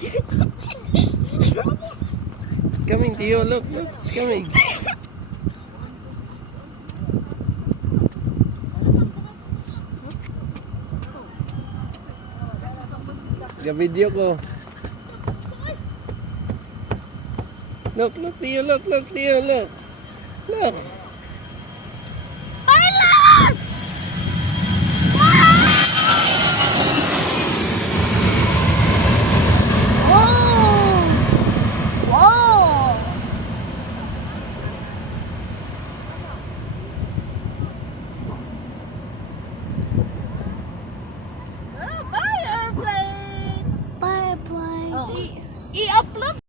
It's coming to you. Look, look, it's coming. Ga-video ko. Look, look, Tio, look, look, Tio, look. Look.